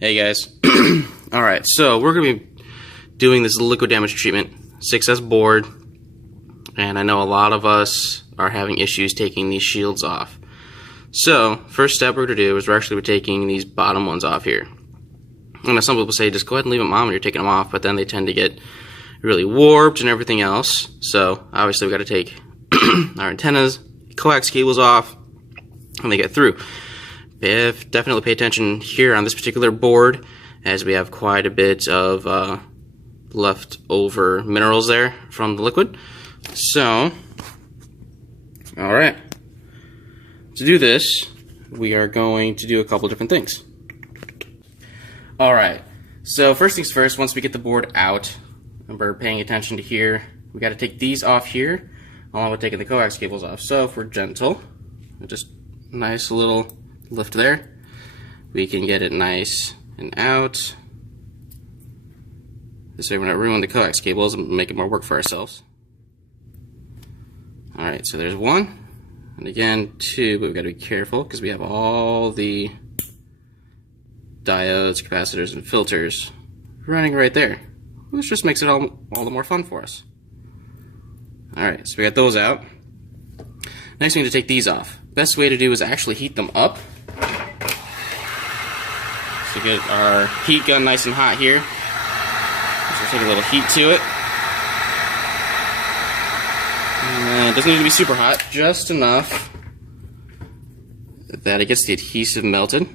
Hey guys. Alright, so we're going to be doing this liquid damage treatment, 6S board, and I know a lot of us are having issues taking these shields off. So, first step we're going to do is we're actually taking these bottom ones off here. I know some people say just go ahead and leave them on when you're taking them off, but then they tend to get really warped and everything else. So, obviously we've got to take our antennas, coax cables off when they get through. Definitely pay attention here on this particular board, as we have quite a bit of leftover minerals there from the liquid. So, alright. To do this, we are going to do a couple different things. Alright, so first things first, once we get the board out, and we're paying attention to here, we got to take these off here, along with taking the coax cables off. So if we're gentle, just nice little lift there, we can get it nice and out. This way we're not ruining the coax cables and making more work for ourselves. Alright, so there's one, and again two, but we've got to be careful because we have all the diodes, capacitors, and filters running right there, which just makes it all the more fun for us. Alright, so we got those out. Next we need to take these off. Best way to do is actually heat them up. So get our heat gun nice and hot here. So take a little heat to it. And it doesn't need to be super hot, just enough that it gets the adhesive melted.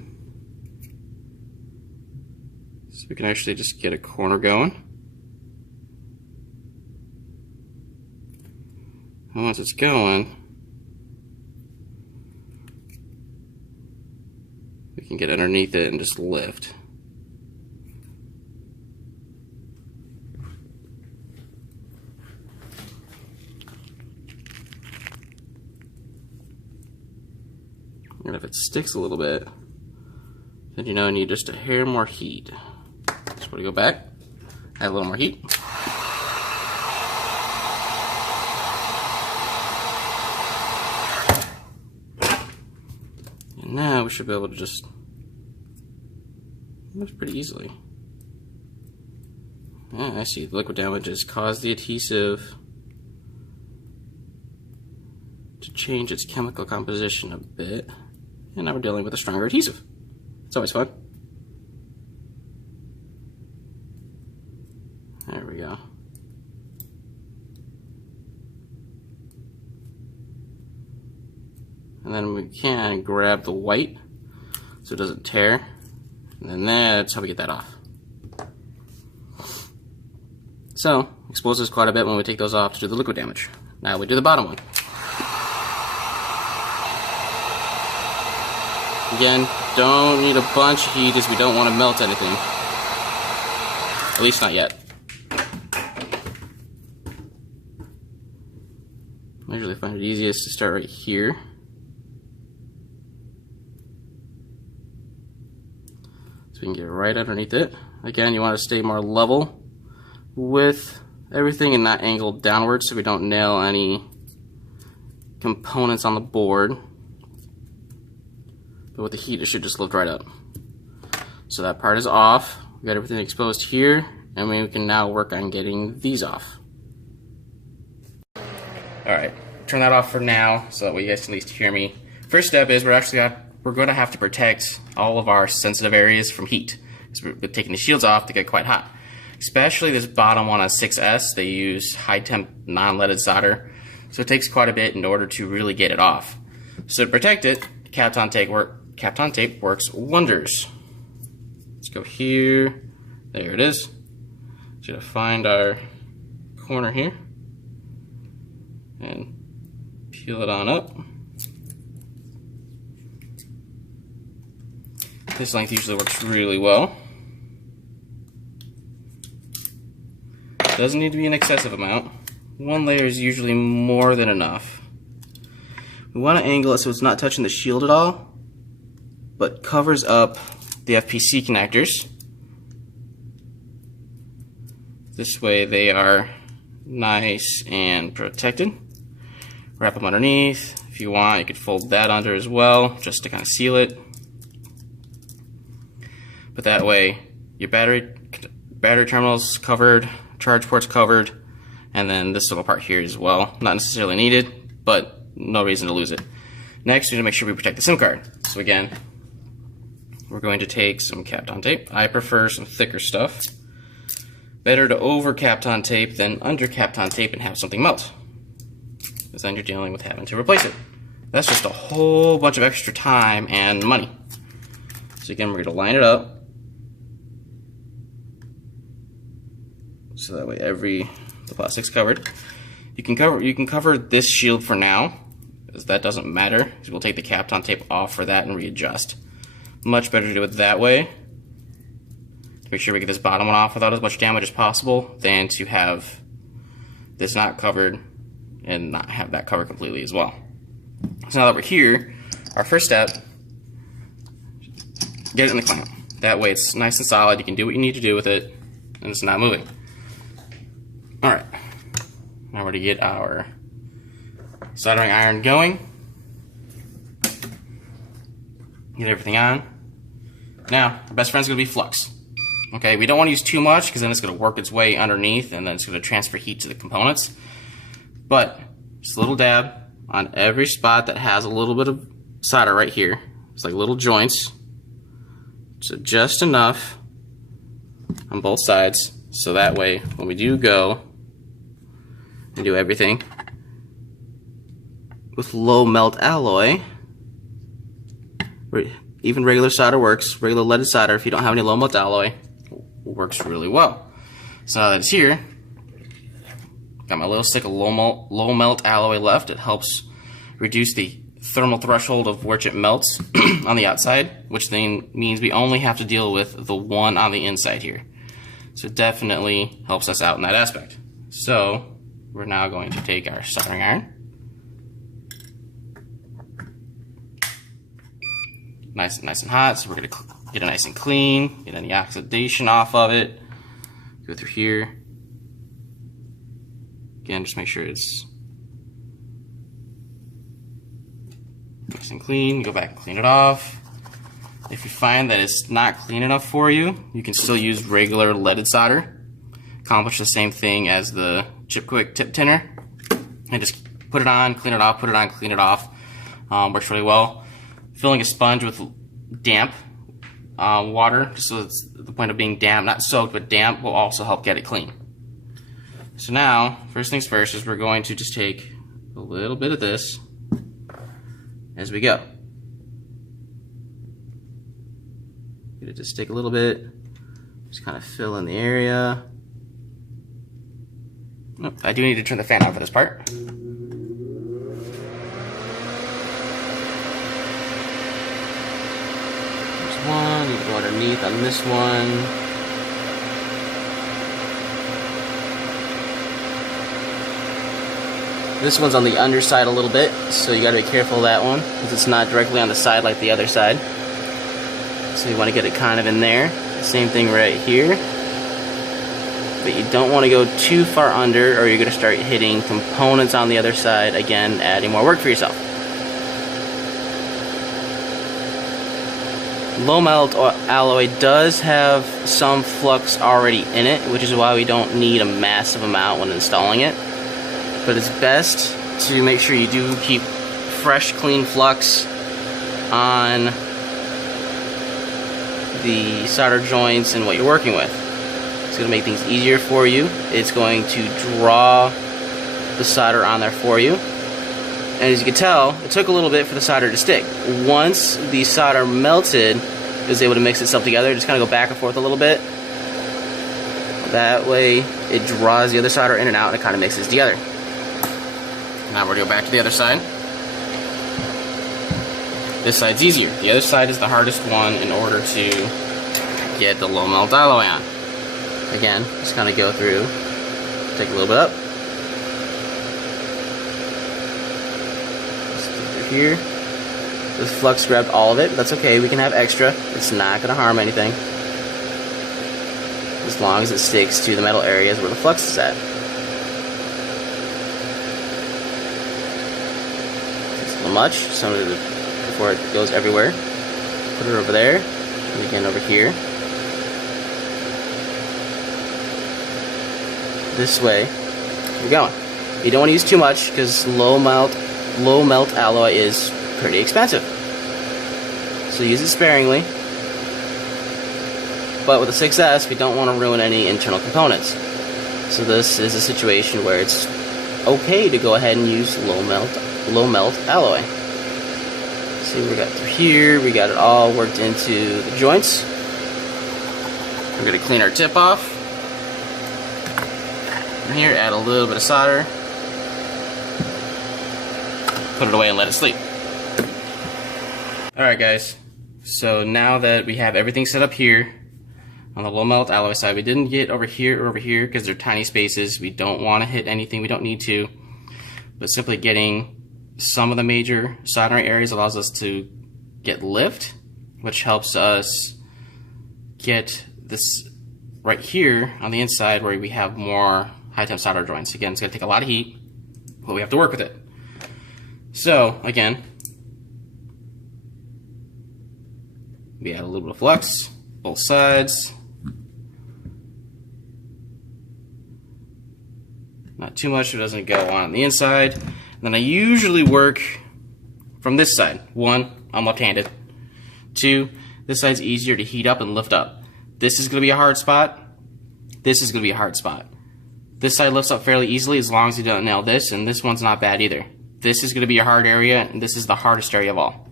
So we can actually just get a corner going. And once it's going, we can get underneath it and just lift. And if it sticks a little bit, then you know you need just a hair more heat. Just want to go back, add a little more heat. And now we should be able to just move pretty easily. Yeah, I see the liquid damage has caused the adhesive to change its chemical composition a bit. And now we're dealing with a stronger adhesive. It's always fun. There we go. And then we can grab the white so it doesn't tear. And then that's how we get that off. So, exposes quite a bit when we take those off to do the liquid damage. Now we do the bottom one. Again, don't need a bunch of heat as we don't want to melt anything. At least not yet. I usually find it easiest to start right here. So we can get right underneath it. Again, you want to stay more level with everything and not angled downwards so we don't nail any components on the board. But with the heat, it should just lift right up. So that part is off. We got everything exposed here, and we can now work on getting these off. Alright, turn that off for now so that way you guys can at least hear me. First step is we're going to have to protect all of our sensitive areas from heat. Because we're taking the shields off, they get quite hot. Especially this bottom one on 6S, they use high temp non-leaded solder. So it takes quite a bit in order to really get it off. So to protect it, Kapton tape works wonders. Let's go here. There it is. Just gotta find our corner here and peel it on up. This length usually works really well. Doesn't need to be an excessive amount. One layer is usually more than enough. We want to angle it so it's not touching the shield at all, but covers up the FPC connectors. This way they are nice and protected. Wrap them underneath. If you want, you could fold that under as well, just to kind of seal it. but that way your battery terminal's covered, charge port's covered, and then this little part here as well. Not necessarily needed, but no reason to lose it. Next, we need to make sure we protect the SIM card. So again, we're going to take some Kapton tape. I prefer some thicker stuff. Better to over Kapton tape than under Kapton tape and have something melt, because then you're dealing with having to replace it. That's just a whole bunch of extra time and money. So again, we're going to line it up so that way the plastic's covered. You can cover this shield for now, because that doesn't matter, because we'll take the Kapton tape off for that and readjust. Much better to do it that way, to make sure we get this bottom one off without as much damage as possible, than to have this not covered and not have that covered completely as well. So now that we're here, our first step, get it in the clamp. That way it's nice and solid, you can do what you need to do with it, and it's not moving. Alright, now we're going to get our soldering iron going. Get everything on. Now, our best friend's going to be flux. Okay, we don't want to use too much because then it's going to work its way underneath and then it's going to transfer heat to the components. But just a little dab on every spot that has a little bit of solder right here. It's like little joints. So just enough on both sides, so that way when we do go and do everything with low melt alloy, even regular solder works. Regular leaded solder, if you don't have any low melt alloy, works really well. So now that it's here, got my little stick of low melt alloy left. It helps reduce the thermal threshold of which it melts on the outside, which then means we only have to deal with the one on the inside here. So it definitely helps us out in that aspect. So we're now going to take our soldering iron, nice and hot. So we're going to get it nice and clean, get any oxidation off of it. Go through here. Again, just make sure it's nice and clean. Go back and clean it off. If you find that it's not clean enough for you, you can still use regular leaded solder. Accomplish the same thing as the Chip Quick tip tinner. And just put it on, clean it off, put it on, clean it off. Works really well. Filling a sponge with damp water, just so it's the point of being damp, not soaked, but damp, will also help get it clean. So now, first things first is we're going to just take a little bit of this as we go. Get it to stick a little bit, just kind of fill in the area. Nope, I do need to turn the fan on for this part. There's one, you can go underneath on this one. This one's on the underside a little bit, so you gotta be careful of that one, because it's not directly on the side like the other side. So you want to get it kind of in there. Same thing right here. But you don't want to go too far under, or you're going to start hitting components on the other side, again, adding more work for yourself. Low melt alloy does have some flux already in it, which is why we don't need a massive amount when installing it. But it's best to make sure you do keep fresh, clean flux on the solder joints and what you're working with. It's going to make things easier for you. It's going to draw the solder on there for you. And as you can tell, it took a little bit for the solder to stick. Once the solder melted, it was able to mix itself together. Just kind of go back and forth a little bit. That way, it draws the other solder in and out, and it kind of mixes together. Now we're going to go back to the other side. This side's easier. The other side is the hardest one in order to get the low melt alloy on. Again, just kind of go through, take a little bit up. Just through here. This flux grabbed all of it. That's okay. We can have extra. It's not going to harm anything, as long as it sticks to the metal areas where the flux is at. It's a little much, so before it goes everywhere. Put it over there, and again over here. this way we're going. You don't want to use too much because low melt alloy is pretty expensive. So use it sparingly. But with the 6S, we don't want to ruin any internal components. So this is a situation where it's okay to go ahead and use low melt alloy. See what we got through here. We got it all worked into the joints. We're going to clean our tip off. From here, add a little bit of solder. Put it away and let it sleep. Alright guys, so now that we have everything set up here on the low melt alloy side, we didn't get over here or over here because they're tiny spaces. We don't want to hit anything we don't need to, but simply getting some of the major soldering areas allows us to get lift, which helps us get this right here on the inside where we have more high temp solder joints. Again, it's going to take a lot of heat, but we have to work with it. So again, we add a little bit of flux, both sides. Not too much so it doesn't go on the inside. And then I usually work from this side. 1, I'm left-handed. 2, this side's easier to heat up and lift up. This is going to be a hard spot. This is going to be a hard spot. This side lifts up fairly easily as long as you don't nail this, and this one's not bad either. This is going to be a hard area, and this is the hardest area of all.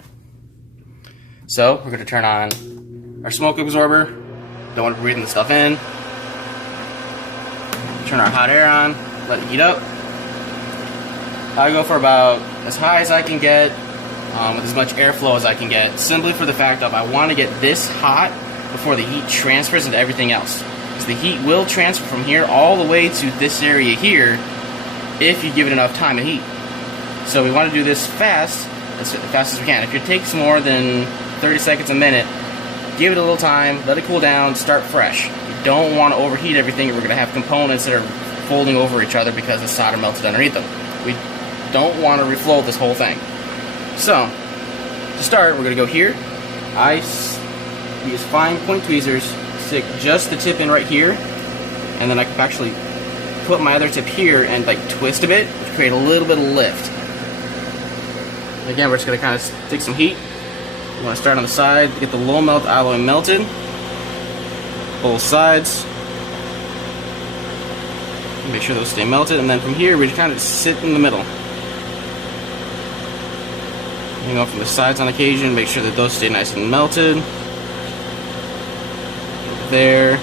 So we're going to turn on our smoke absorber. Don't want to be breathing the stuff in. Turn our hot air on. Let it heat up. I go for about as high as I can get, with as much airflow as I can get, simply for the fact of I want to get this hot before the heat transfers into everything else. Because the heat will transfer from here all the way to this area here if you give it enough time and heat. So we want to do this fast as we can. If it takes more than 30 seconds a minute, give it a little time, let it cool down, start fresh. You don't want to overheat everything. We're going to have components that are folding over each other because the solder melted underneath them. We don't want to reflow this whole thing. So, to start, we're going to go here. I use fine point tweezers, stick just the tip in right here, and then I can actually put my other tip here and like twist a bit to create a little bit of lift. Again, we're just going to kind of stick some heat. You want to start on the side to get the low melt alloy melted. Both sides. Make sure those stay melted, and then from here we just kind of sit in the middle. You go from the sides on occasion, make sure that those stay nice and melted. There.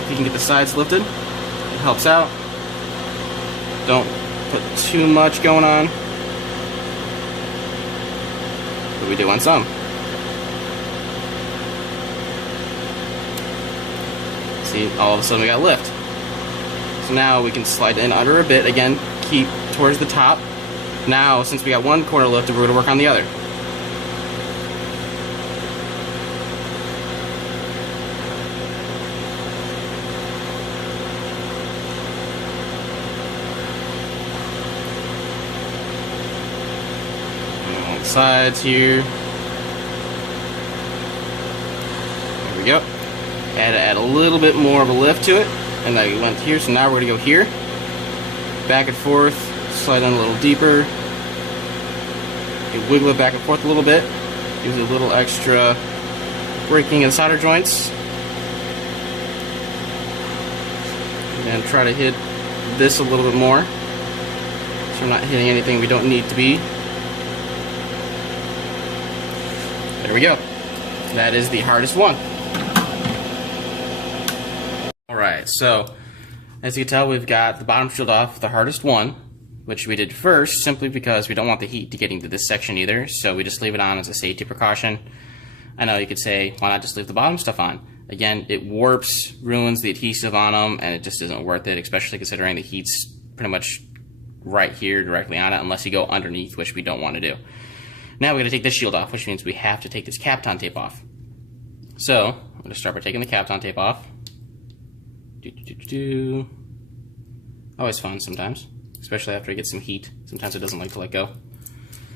If you can get the sides lifted, it helps out. Don't put too much going on, but we do want some. See, all of a sudden we got lift. So now we can slide in under a bit. Again, keep towards the top. Now, since we got one corner lifted, we're going to work on the other. On the sides here. There we go. Add a little bit more of a lift to it, and I went here, so now we're going to go here, back and forth, slide in a little deeper, and wiggle it back and forth a little bit, gives it a little extra breaking of the solder joints, and try to hit this a little bit more, so we're not hitting anything we don't need to be. There we go. That is the hardest one. Alright, so as you can tell, we've got the bottom shield off, the hardest one, which we did first simply because we don't want the heat to get into this section either, so we just leave it on as a safety precaution. I know you could say, why not just leave the bottom stuff on? Again, it warps, ruins the adhesive on them, and it just isn't worth it, especially considering the heat's pretty much right here directly on it, unless you go underneath, which we don't want to do. Now we're going to take this shield off, which means we have to take this Kapton tape off. So, I'm going to start by taking the Kapton tape off. Always fun sometimes, especially after I get some heat. Sometimes it doesn't like to let go.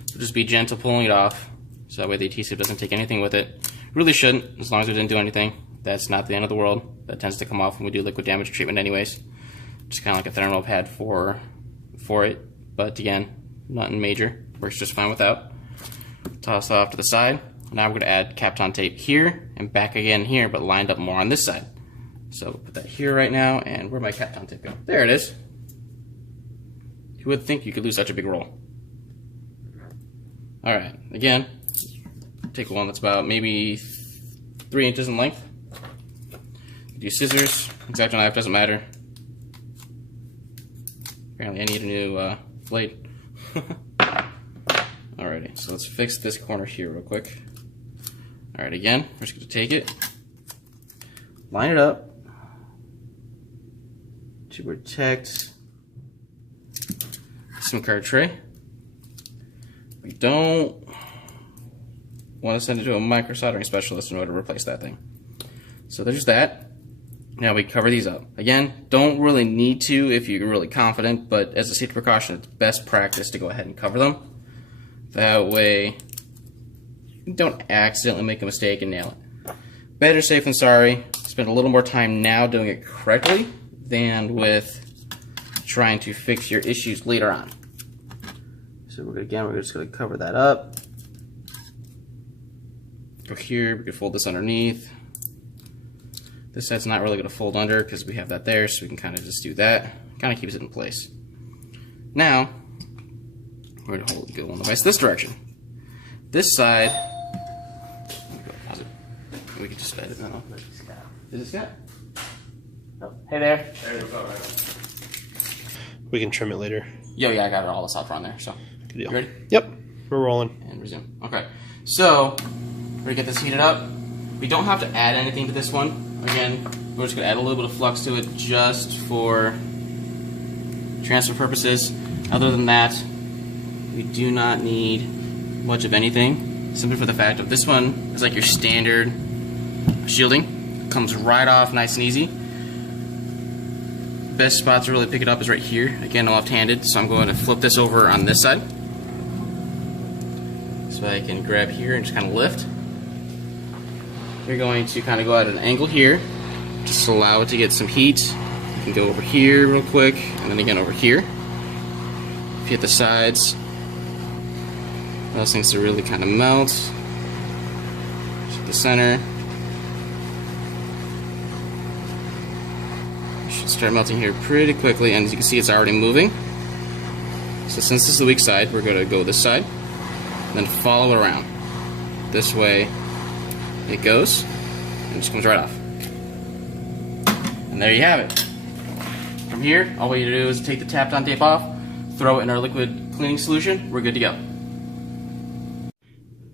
So just be gentle pulling it off, so that way the adhesive doesn't take anything with it. Really shouldn't, as long as it didn't do anything. That's not the end of the world. That tends to come off when we do liquid damage treatment anyways. Just kind of like a thermal pad for it. But again, nothing major. Works just fine without. Toss off to the side. Now we're going to add Kapton tape here and back again here, but lined up more on this side. So put that here right now, and where'd my Kapton tape go? There it is. Who would think you could lose such a big roll? Alright, again, take one that's about maybe 3 inches in length. Do scissors, X-Acto knife, doesn't matter. Apparently I need a new blade. Alrighty, so let's fix this corner here real quick. Alright, again, we're just going to take it, line it up to protect SIM card tray. We don't want to send it to a micro soldering specialist in order to replace that thing. So there's that. Now we cover these up. Again, don't really need to if you're really confident, but as a safety precaution, it's best practice to go ahead and cover them. That way, you don't accidentally make a mistake and nail it. Better safe than sorry. Spend a little more time now doing it correctly than with trying to fix your issues later on. So we're just going to cover that up. Go here, we can fold this underneath. This side's not really going to fold under because we have that there, so we can kind of just do that. Kind of keeps it in place. Now, we're going to hold the one device this direction. This side, we can just edit that off. Is it Scott? Oh, hey there. There we go. Right. We can trim it later. Yo, yeah, I got it all this out front there. So, Good deal. You ready? Yep, we're rolling. And resume. Okay, so we're gonna get this heated up. We don't have to add anything to this one. Again, we're just gonna add a little bit of flux to it just for transfer purposes. Other than that, we do not need much of anything. Simply for the fact of this one is like your standard shielding. Comes right off nice and easy. Best spot to really pick it up is right here. Again, left-handed, so I'm going to flip this over on this side. So I can grab here and just kind of lift. You're going to kind of go at an angle here, just allow it to get some heat. You can go over here real quick, and then again over here. If you hit the sides, those things to really kind of melt. Just hit the center. Should start melting here pretty quickly, and as you can see, it's already moving. So since this is the weak side, we're going to go this side, then follow it around. This way it goes, and it just comes right off. And there you have it. From here, all we need to do is take the Kapton tape off, throw it in our liquid cleaning solution, we're good to go.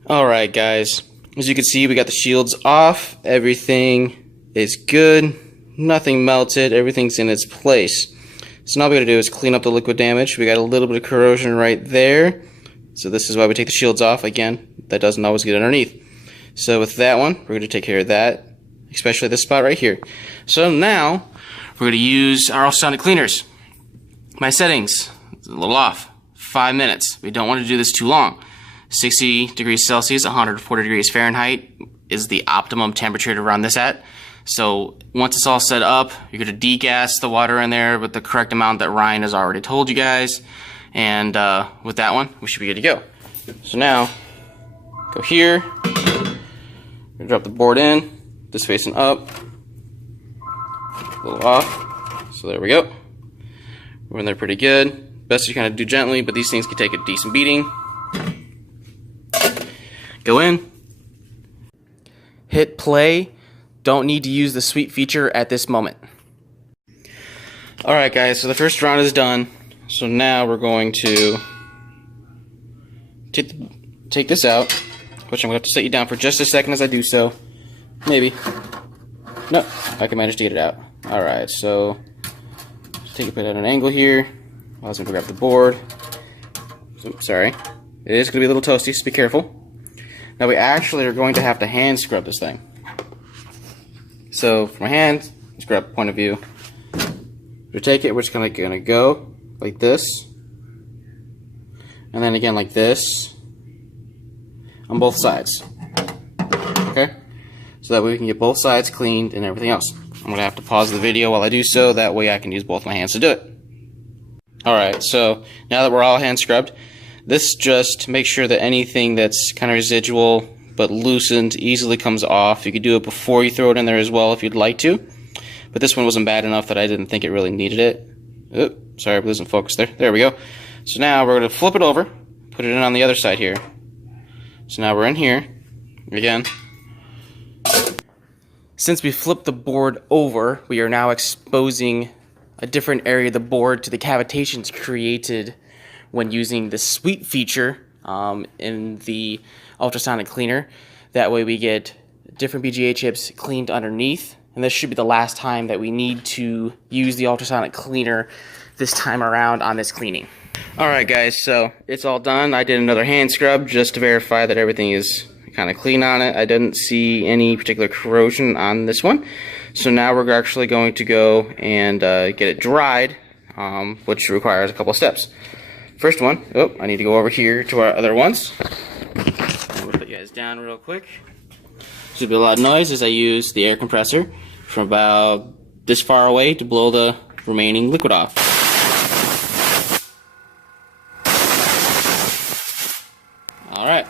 Alright guys, as you can see, we got the shields off, everything is good, nothing melted, everything's in its place. So now what we gotta do is clean up the liquid damage. We got a little bit of corrosion right there, so this is why we take the shields off. Again, that doesn't always get underneath. So with that one, we're gonna take care of that, especially this spot right here. So now, we're gonna use our Ultrasonic cleaners. My settings, a little off, 5 minutes. We don't want to do this too long. 60 degrees Celsius, 140 degrees Fahrenheit is the optimum temperature to run this at. So once it's all set up, you're going to degas the water in there with the correct amount that Ryan has already told you guys. And with that one, we should be good to go. So now, go here, drop the board in, this facing up, a little off, so there we go. We're in there pretty good. Best to kind of do gently, but these things can take a decent beating. Go in, hit play. Don't need to use the sweep feature at this moment. Alright guys, so the first round is done. So now we're going to take this out, which I'm going to have to set you down for just a second as I do so. Maybe. No, I can manage to get it out. Alright, so take it, put it at an angle here. I was going to grab the board. Oops, sorry. It is going to be a little toasty, so be careful. Now we actually are going to have to hand scrub this thing. So for my hand, let's grab point of view. To take it, we're just gonna go like this, and then again like this on both sides. Okay. so that way we can get both sides cleaned and everything else. I'm going to have to pause the video while I do so, that way I can use both my hands to do it. Alright, so now that we're all hand scrubbed, this just makes sure that anything that's kind of residual but loosened easily comes off. You could do it before you throw it in there as well if you'd like to, but this one wasn't bad enough that I didn't think it really needed it. Oop, sorry, I'm losing focus there. There we go. So now we're going to flip it over, put it in on the other side here. So now we're in here again. Since we flipped the board over, we are now exposing a different area of the board to the cavitations created when using the sweep feature in the ultrasonic cleaner. That way we get different BGA chips cleaned underneath, and this should be the last time that we need to use the ultrasonic cleaner this time around on this cleaning. Alright guys, so it's all done. I did another hand scrub just to verify that everything is kind of clean on it. I didn't see any particular corrosion on this one. So now we're actually going to go and get it dried, which requires a couple of steps. First one, I need to go over here to our other ones. I'm going to put you guys down real quick. There's going to be a lot of noise as I use the air compressor from about this far away to blow the remaining liquid off. Alright,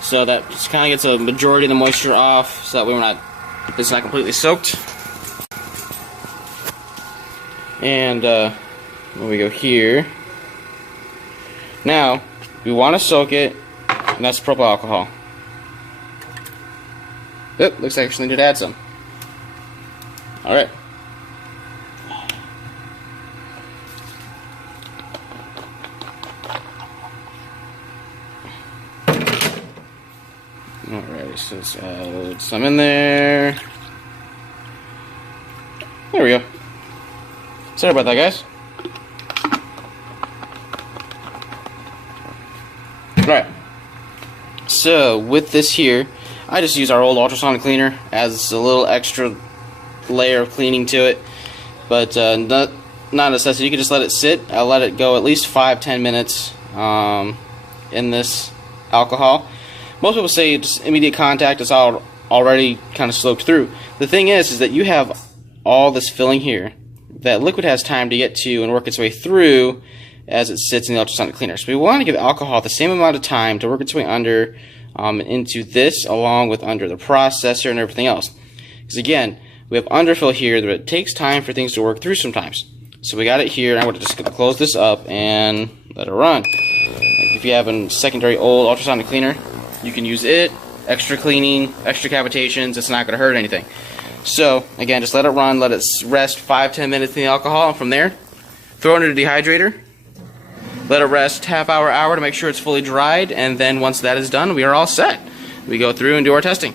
so that just kind of gets a majority of the moisture off, so that way it's not completely soaked. And when we go here, now we want to soak it, and that's propyl alcohol. Oop, looks like I actually need to add some. Alright. Alright, so let's add some in there. There we go. Sorry about that, guys. Alright. So, with this here, I just use our old ultrasonic cleaner as a little extra layer of cleaning to it. But not a necessity. You can just let it sit. I'll let it go at least 5-10 minutes in this alcohol. Most people say just immediate contact is already kind of soaked through. The thing is that you have all this filling here that liquid has time to get to and work its way through as it sits in the ultrasonic cleaner. So we want to give alcohol the same amount of time to work its way under into this, along with under the processor and everything else. Because again, we have underfill here that it takes time for things to work through sometimes. So we got it here, and I'm just going to close this up and let it run. If you have a secondary old ultrasonic cleaner, you can use it, extra cleaning, extra cavitations, it's not going to hurt anything. So, again, just let it run, let it rest 5-10 minutes in the alcohol, and from there, throw it in a dehydrator, let it rest half hour to make sure it's fully dried, and then once that is done, we are all set. We go through and do our testing.